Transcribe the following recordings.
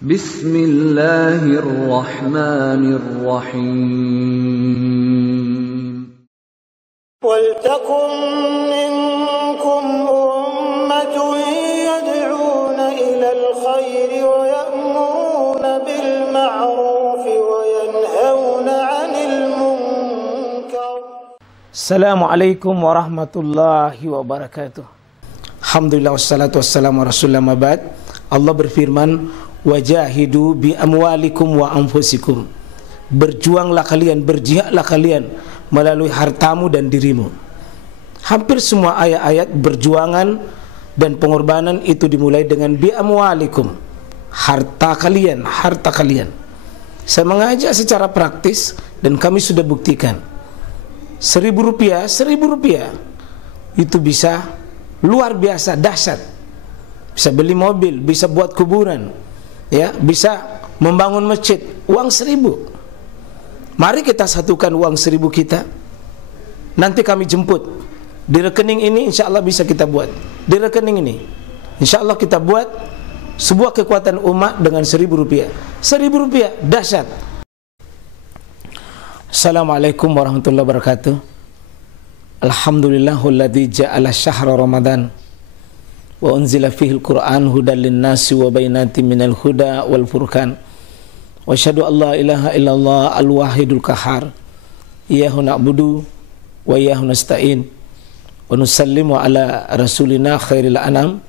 Bismillahirrahmanirrahim. وَلْتَكُنْ مِنْكُمْ أُمَّةٌ يَدْعُونَ إِلَى الْخَيْرِ وَيَأْمُرُونَ بِالْمَعْرُوفِ وَيَنْهَوْنَ عَنِ الْمُنْكَرِ. Assalamualaikum warahmatullahi wabarakatuh. Alhamdulillah wassalatu wassalamu ala rasulillah mabad. Allah berfirman, wajahidu bi amwalikum wa anfusikum. Berjuanglah kalian, berjihadlah kalian melalui hartamu dan dirimu. Hampir semua ayat-ayat berjuangan dan pengorbanan itu dimulai dengan bi amwalikum, harta kalian, harta kalian. Saya mengajak secara praktis dan kami sudah buktikan. Rp1.000 itu bisa luar biasa dahsyat. Bisa beli mobil, bisa buat kuburan, ya, bisa membangun masjid. Uang 1.000. Mari kita satukan uang 1.000 kita. Nanti kami jemput. Di rekening ini insya Allah bisa kita buat. Di rekening ini insya Allah kita buat sebuah kekuatan umat dengan Rp1.000. Rp1.000 dahsyat. Assalamualaikum warahmatullahi wabarakatuh. Alhamdulillahilladzi ja'ala syahra Ramadan wa unzila fihil Qur'an hudan linnasi wa bainatin minal huda wal furqan. Wa asyhadu an la ilaha illallah al-wahidul qahhar. Iyyahu na'budu wa iyyahu nasta'in. Wa nusallimu ala rasulina khairil anam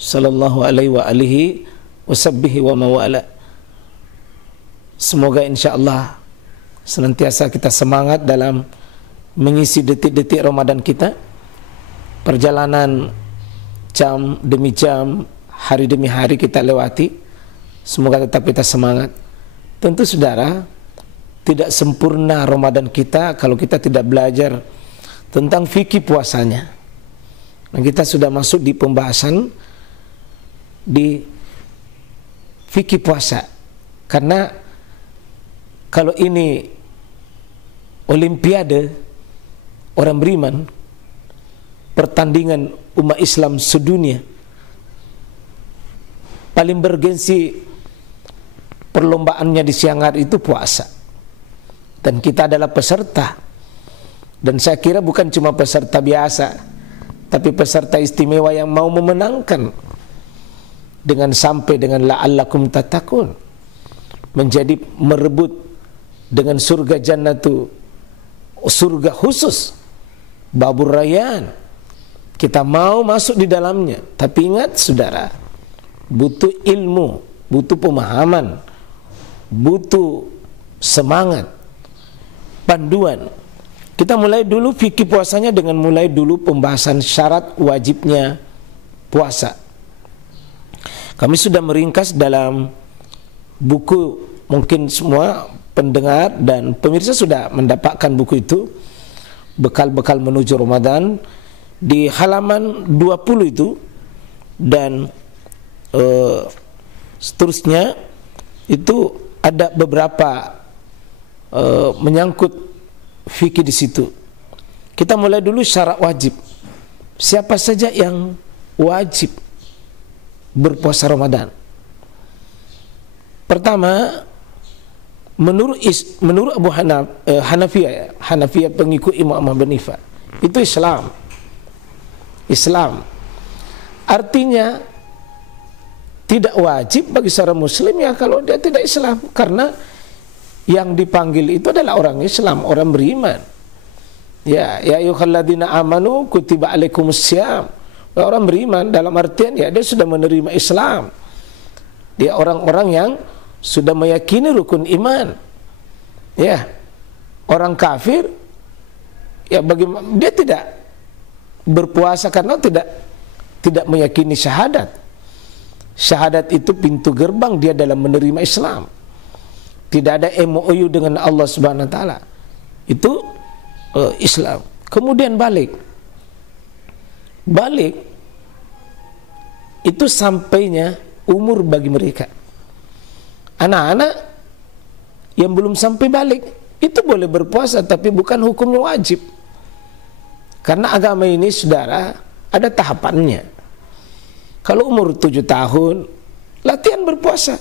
sallallahu alaihi wa alihi wa sahbihi wa mawala. Semoga insyaallah senantiasa kita semangat dalam mengisi detik-detik Ramadan kita. Perjalanan jam demi jam, hari demi hari kita lewati. Semoga tetap kita semangat. Tentu saudara, tidak sempurna Ramadan kita kalau kita tidak belajar tentang fikih puasanya. Nah, kita sudah masuk di pembahasan di fikih puasa. Karena kalau ini olimpiade orang beriman, pertandingan umat Islam sedunia, paling bergensi perlombaannya di siang hari itu puasa. Dan kita adalah peserta. Dan saya kira bukan cuma peserta biasa, tapi peserta istimewa yang mau memenangkan dengan sampai dengan la'allakum tattaqun, menjadi merebut dengan surga jannatu, surga khusus Babur Rayyan. Kita mau masuk di dalamnya. Tapi ingat saudara, butuh ilmu, butuh pemahaman, butuh semangat, panduan. Kita mulai dulu fikih puasanya dengan mulai dulu pembahasan syarat wajibnya puasa. Kami sudah meringkas dalam buku, mungkin semua pendengar dan pemirsa sudah mendapatkan buku itu, bekal-bekal menuju Ramadan, di halaman 20 itu dan seterusnya itu ada beberapa menyangkut fikih di situ. Kita mulai dulu syarat wajib. Siapa saja yang wajib berpuasa Ramadan? Pertama, menurut Abu Hanafiyah pengikut Imam Ahmad bin Hanbal, itu Islam. Artinya tidak wajib bagi seorang muslim ya kalau dia tidak Islam, karena yang dipanggil itu adalah orang Islam, orang beriman. Ya ayyuhalladzina amanu kutiba alaikumussyam. Orang beriman dalam artian ya dia sudah menerima Islam. Dia orang-orang yang sudah meyakini rukun iman. Ya. Orang kafir ya bagaimana dia tidak berpuasa karena tidak meyakini syahadat. Syahadat itu pintu gerbang dia dalam menerima Islam. Tidak ada MOU dengan Allah Subhanahu wa taala. Itu Islam. Kemudian balik itu sampainya umur bagi mereka. Anak-anak yang belum sampai balik itu boleh berpuasa, tapi bukan hukumnya wajib. Karena agama ini saudara ada tahapannya. Kalau umur 7 tahun latihan berpuasa,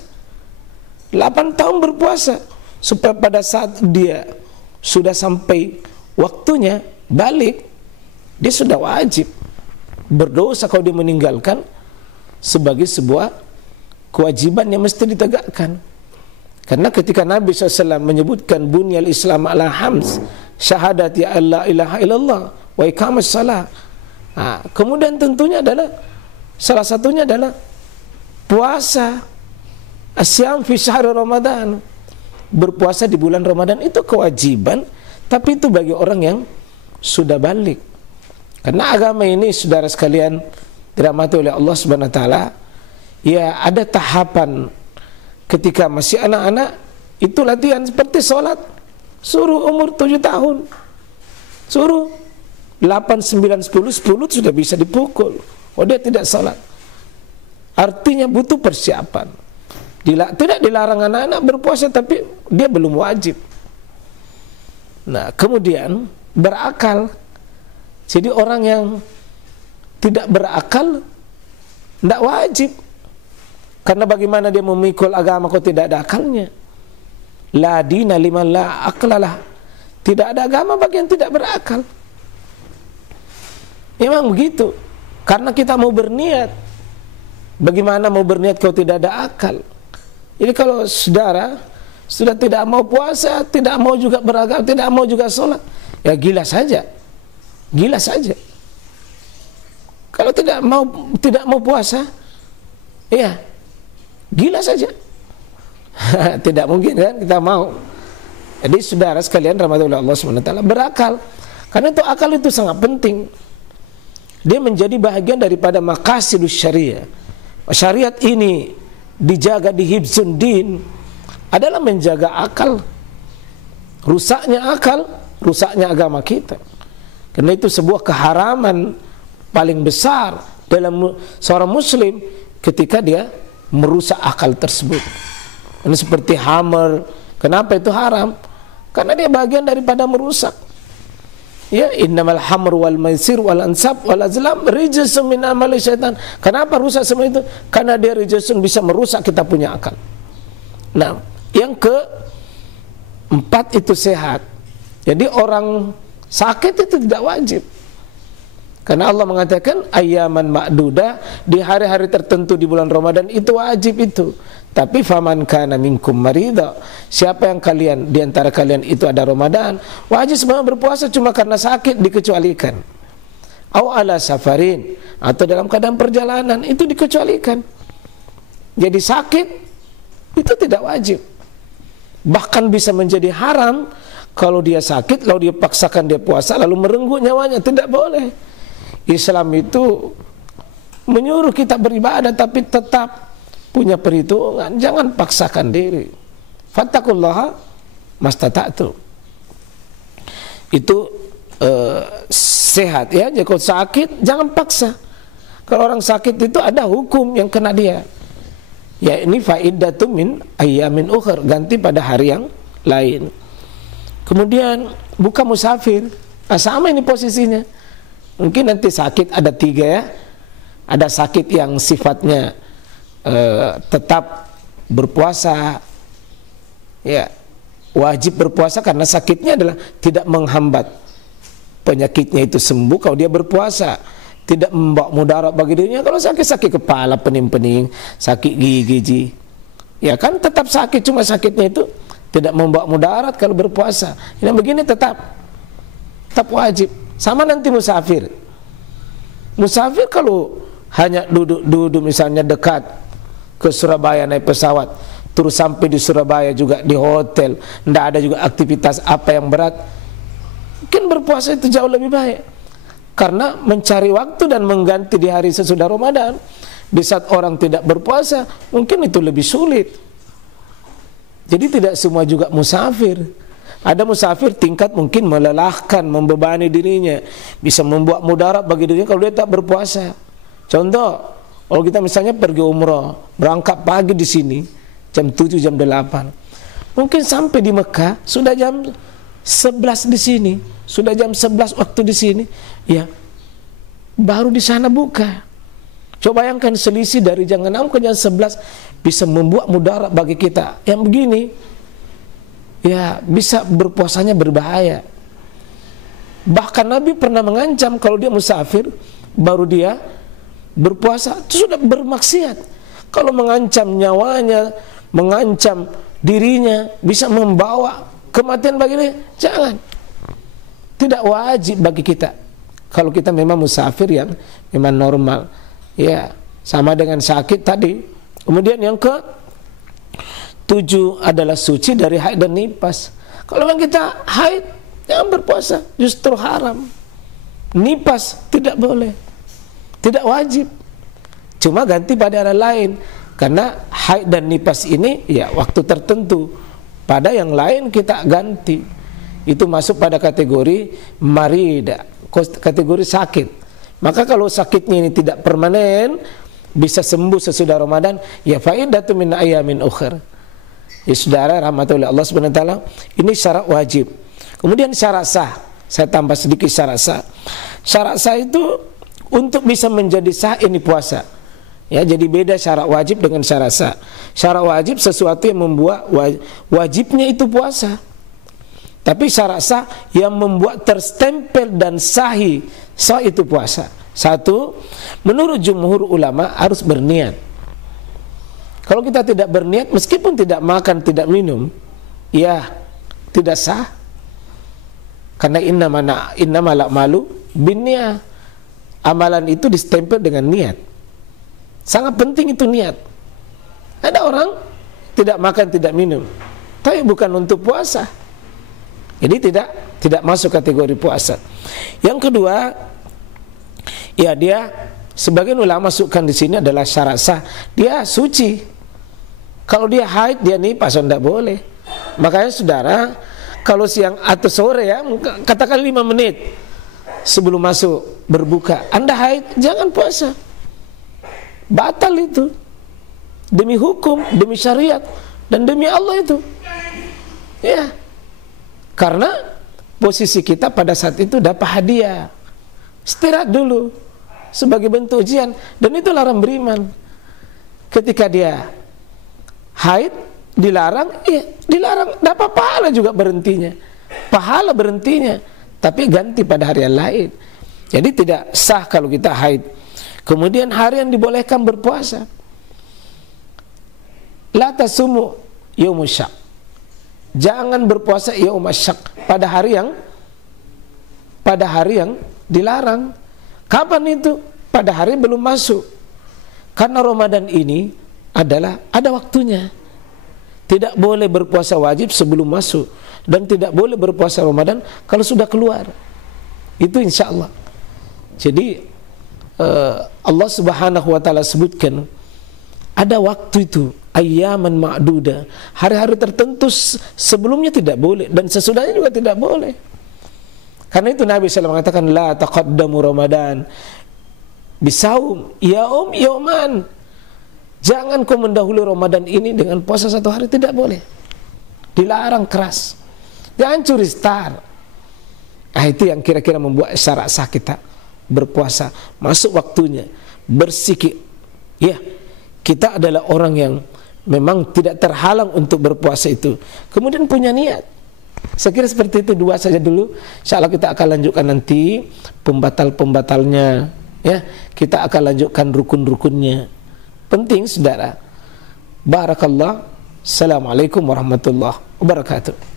8 tahun berpuasa supaya pada saat dia sudah sampai waktunya balik, dia sudah wajib berdosa kalau dia meninggalkan sebagai sebuah kewajiban yang mesti ditegakkan. Karena ketika Nabi SAW menyebutkan bunyal Islam ala hams, syahadati alla ilaha illallah wa iqamas salah. Kemudian tentunya adalah salah satunya adalah puasa, asyam fi syahr Ramadan. Berpuasa di bulan Ramadan itu kewajiban, tapi itu bagi orang yang sudah balik. Karena agama ini, saudara sekalian, dirahmati oleh Allah Subhanahu wa taala, ya ada tahapan ketika masih anak-anak itu latihan seperti sholat. Suruh umur 7 tahun, suruh 8, 9, 10 sudah bisa dipukul. Oh, dia tidak sholat. Artinya butuh persiapan. Tidak dilarang anak-anak berpuasa, tapi dia belum wajib. Nah, kemudian berakal. Jadi orang yang tidak berakal tidak wajib. Karena bagaimana dia memikul agama kalau tidak ada akalnya? La dina liman la aqlalah. Tidak ada agama bagi yang tidak berakal. Memang begitu. Karena kita mau berniat. Bagaimana mau berniat kalau tidak ada akal? Jadi kalau saudara sudah tidak mau puasa, tidak mau juga beragama, tidak mau juga sholat, ya gila saja. Gila saja. Kalau tidak mau puasa, ya gila saja. Tidak mungkin kan kita mau. Jadi saudara sekalian rahmatullah Allah SWT berakal. Karena itu akal itu sangat penting. Dia menjadi bahagian daripada maqasidus syariah. Syariat ini dijaga di hibzun din adalah menjaga akal. Rusaknya akal, rusaknya agama kita. Karena itu sebuah keharaman paling besar dalam seorang muslim ketika dia merusak akal tersebut. Ini seperti hammer. Kenapa itu haram? Karena dia bagian daripada merusak. Ya, innamal hamr wal maisir wal ansab wal azlam rijsun min amali syaitan. Kenapa rusak semua itu? Karena dia rijsun, bisa merusak kita punya akal. Nah, yang keempat itu sehat. Jadi orang sakit itu tidak wajib. Karena Allah mengatakan ayyaman ma'dudah, di hari-hari tertentu di bulan Ramadan itu wajib itu. Tapi faman kana minkum marida, siapa yang kalian di antara kalian itu ada Ramadan, wajib semua berpuasa, cuma karena sakit dikecualikan. Au ala safarin, atau dalam keadaan perjalanan itu dikecualikan. Jadi sakit itu tidak wajib. Bahkan bisa menjadi haram kalau dia sakit lalu dia paksakan dia puasa lalu merenggut nyawanya, tidak boleh. Islam itu menyuruh kita beribadah tapi tetap punya perhitungan, jangan paksakan diri. Fattaqullaha mastata'tu. Itu sehat ya. Jadi kalau sakit jangan paksa. Kalau orang sakit itu ada hukum yang kena dia. Ya ini faidatun min ayyamin ukhar, ganti pada hari yang lain. Kemudian bukan musafir. Sama ini posisinya. Mungkin nanti sakit ada 3 ya. Ada sakit yang sifatnya tetap berpuasa, ya wajib berpuasa karena sakitnya adalah tidak menghambat penyakitnya itu sembuh kalau dia berpuasa, tidak membawa mudarat bagi dirinya. Kalau sakit kepala, pening-pening, sakit gigi, ya kan tetap sakit, cuma sakitnya itu tidak membawa mudarat kalau berpuasa. Yang begini tetap wajib. Sama nanti musafir kalau hanya duduk misalnya dekat ke Surabaya naik pesawat, terus sampai di Surabaya juga di hotel, tidak ada juga aktivitas apa yang berat, mungkin berpuasa itu jauh lebih baik. Karena mencari waktu dan mengganti di hari sesudah Ramadan, di saat orang tidak berpuasa, mungkin itu lebih sulit. Jadi tidak semua juga musafir. Ada musafir tingkat mungkin melelahkan, membebani dirinya, bisa membuat mudarat bagi dirinya kalau dia tak berpuasa. Contoh, kalau kita misalnya pergi umrah, berangkat pagi di sini, jam 7, jam 8. Mungkin sampai di Mekah, sudah jam 11 di sini, sudah jam 11 waktu di sini, ya baru di sana buka. Coba bayangkan selisih dari jam 6 ke jam 11 bisa membuat mudarat bagi kita. Yang begini, ya bisa berpuasanya berbahaya. Bahkan Nabi pernah mengancam kalau dia musafir, baru dia berpuasa, itu sudah bermaksiat. Kalau mengancam nyawanya, mengancam dirinya, bisa membawa kematian bagi dia, jangan. Tidak wajib bagi kita. Kalau kita memang musafir yang memang normal, ya sama dengan sakit tadi. Kemudian yang ke-7 adalah suci dari haid dan nifas. Kalau memang kita haid, jangan berpuasa, justru haram. Nifas tidak boleh, tidak wajib, cuma ganti pada hari lain. Karena haid dan nifas ini ya waktu tertentu, pada yang lain kita ganti. Itu masuk pada kategori marida, kategori sakit. Maka kalau sakitnya ini tidak permanen, bisa sembuh sesudah Ramadan, ya faidatu min ayamin ukhra. Ya saudara rahmatullah Allah Subhanahu wa taala, ini syarat wajib. Kemudian syarat sah, saya tambah sedikit syarat sah. Syarat sah itu untuk bisa menjadi sah ini puasa. Ya, jadi beda syarat wajib dengan syarat sah. Syarat wajib sesuatu yang membuat wajibnya itu puasa. Tapi syarat sah yang membuat terstempel dan sahih sah itu puasa. Satu, menurut jumhur ulama harus berniat. Kalau kita tidak berniat, meskipun tidak makan, tidak minum, ya tidak sah. Karena innamal a'malu binniyah. Amalan itu distempel dengan niat. Sangat penting itu niat. Ada orang tidak makan, tidak minum, tapi bukan untuk puasa. Jadi tidak masuk kategori puasa. Yang kedua, ya dia sebagian ulama masukkan di sini adalah syarat sah. Dia suci. Kalau dia haid, dia nifas, tidak boleh. Makanya saudara, kalau siang atau sore ya, katakan 5 menit sebelum masuk berbuka, Anda haid, jangan puasa. Batal itu. Demi hukum, demi syariat, dan demi Allah itu. Ya. Karena posisi kita pada saat itu dapat hadiah. Istirahat dulu sebagai bentuk ujian, dan itu larang beriman. Ketika dia haid dilarang, iya dilarang, dapat pahala juga berhentinya. Pahala berhentinya, tapi ganti pada hari yang lain. Jadi tidak sah kalau kita haid. Kemudian hari yang dibolehkan berpuasa, la tasumu yaumus syak. Jangan berpuasa yaumus syak, pada hari yang dilarang. Kapan itu? Pada hari belum masuk. Karena Ramadan ini adalah ada waktunya. Tidak boleh berpuasa wajib sebelum masuk, dan tidak boleh berpuasa Ramadan kalau sudah keluar. Itu insya Allah. Jadi Allah Subhanahu wa taala sebutkan ada waktu itu, ayyaman ma'duda, hari-hari tertentu. Sebelumnya tidak boleh dan sesudahnya juga tidak boleh. Karena itu Nabi SAW mengatakan la taqaddamu Ramadan bisaum yauman. Jangan kau mendahului Ramadan ini dengan puasa 1 hari, tidak boleh. Dilarang keras. Jangan curi star. Itu yang kira-kira membuat syarat sah kita berpuasa. Masuk waktunya, bersikap. Ya, kita adalah orang yang memang tidak terhalang untuk berpuasa itu. Kemudian punya niat. Saya kira seperti itu, 2 saja dulu. Insya Allah kita akan lanjutkan nanti pembatal-pembatalnya. Ya, kita akan lanjutkan rukun-rukunnya. Penting saudara. Barakallah. Assalamualaikum warahmatullahi wabarakatuh.